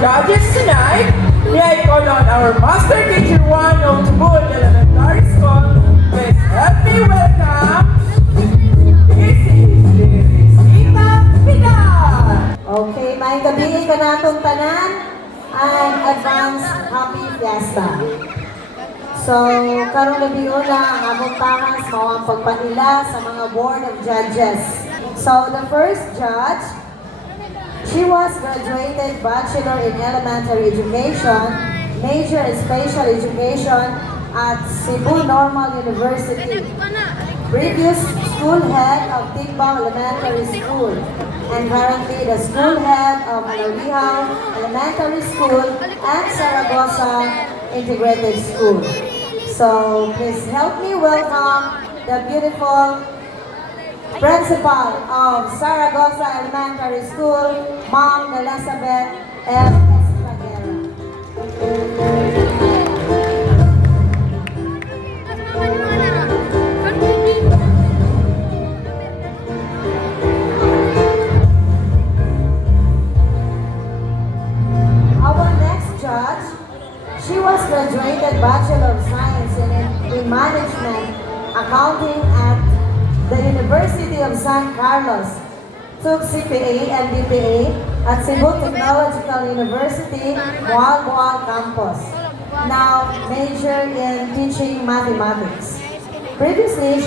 judges tonight, may I call on our Master Teacher 1 of Tubod Elementary School. Please help me welcome Mrs. Teresita Pinar. Okay, may gabi ka natong tanan and advance happy fiesta. So, karong gabi una ang among pangas mao ang pagpanila sa mga board of judges. So, the first judge, she was graduated Bachelor in Elementary Education, major in Special Education at Cebu Normal University. Previous school head of Tigbang Elementary School and currently the school head of Malawihang Elementary School and Saragossa Integrated School. So please help me welcome the beautiful principal of Saragossa Elementary School, Ma'am Elizabeth F. Estragera. She was graduated Bachelor of Science in Management Accounting at the University of San Carlos. Took CPA and BPA at Cebu Technological University, Boal campus. Now major in teaching mathematics. Previously,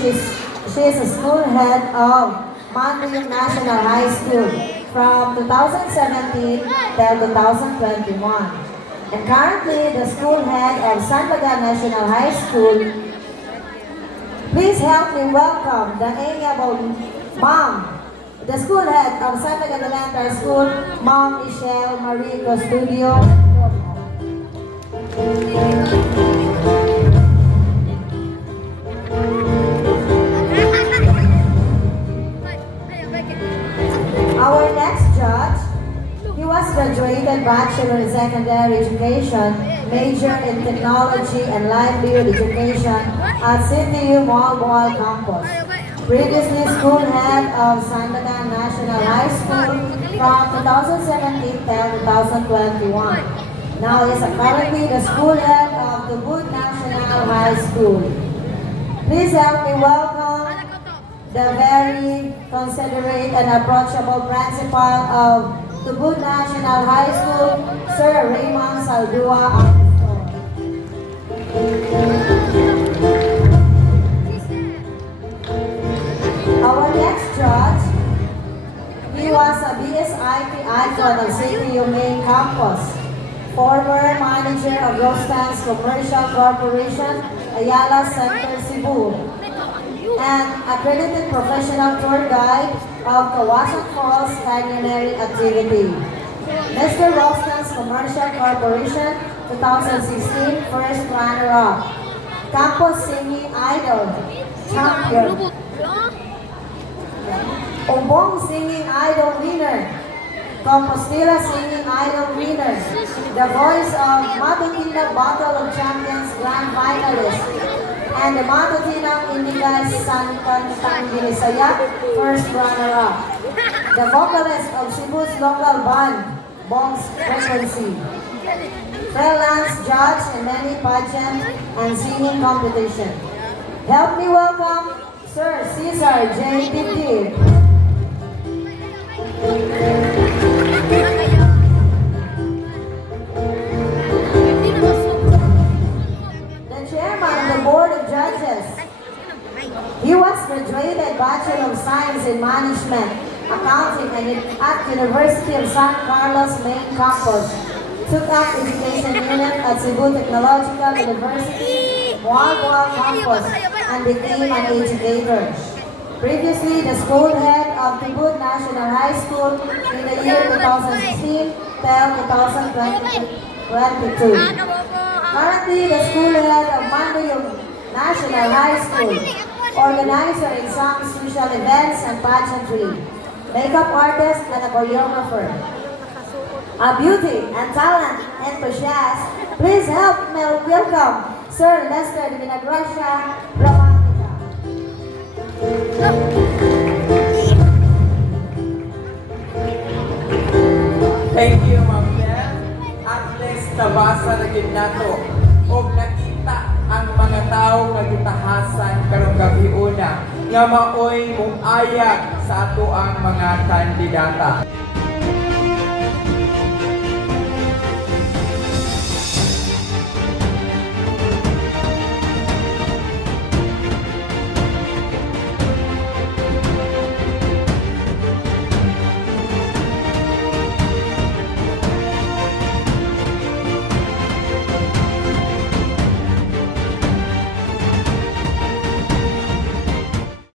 she is a school head of Mandaluyong National High School from 2017 till 2021. And currently the school head of San Bagan National High School. Please help me welcome the amiable Ma'am, the school head of San Bagan Elementary School, Ma'am Michelle Marie Costudio. Our next judge, he was graduated Bachelor in Secondary Education, major in Technology and Livelihood Education at CTU Boal campus. Previously school head of San Bagan National High School from 2017 till 2021. Now is currently the school head of the Tubod National High School. Please help me welcome the very considerate and approachable principal of Tubod National High School, Sir Raymond Saldua. Our next judge, he was a BSIP icon of CTU main campus, former manager of Rostan's Commercial Corporation, Ayala Center, Cebu, and accredited professional tour guide of Kawasan Falls Canyonary Activity. Mr. Rostan's Commercial Corporation, 2016 first runner-up. Campus Singing Idol, champion. Umbong Singing Idol winner. Compostela Singing Idol winner. The voice of Matutinag Battle of Champions Grand Finalist. And the Matutinag Inigay San Cantang Binisaya, first runner-up. The vocalist of Cebu's local band, Bong's Frequency. Freelance judge in many pageant and singing competition. Help me welcome Sir Cesar J. Dibdib. He was graduated Bachelor of Science in Management, Accounting at University of San Carlos main campus. Took up education unit at Cebu Technological University, Boal campus, and became an educator. Previously, the school head of Tubod National High School in the year 2016 till 2022. Currently, the school head of Mandaluyong National High School, organizer in some social events and pageantry, makeup artist and a choreographer. A beauty and talent enthusiast, please help me welcome Sir Lester de Vinagracia Romantica. Thank you, Ma'am Beth. nabasa na gyud nato og nakita ang mga tawo nga gitahasan karong gabi una nga maoy mong ayag sa ato ang mga kandidata.